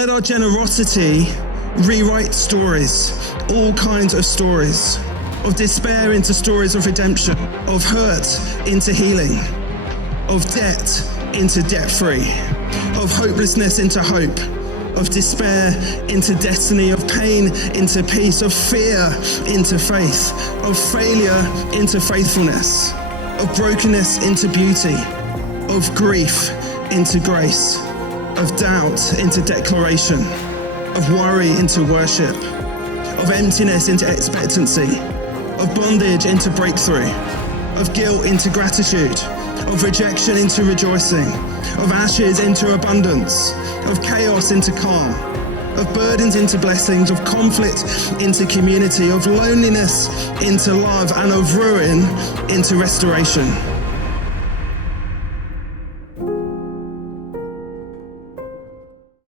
let our generosity rewrite stories, all kinds of stories, of despair into stories of redemption, of hurt into healing, of debt into debt-free, of hopelessness into hope, of despair into destiny, of pain into peace, of fear into faith, of failure into faithfulness, of brokenness into beauty, of grief into grace, of doubt into declaration, of worry into worship, of emptiness into expectancy, of bondage into breakthrough, of guilt into gratitude, of rejection into rejoicing, of ashes into abundance, of chaos into calm, of burdens into blessings, of conflict into community, of loneliness into love, and of ruin into restoration.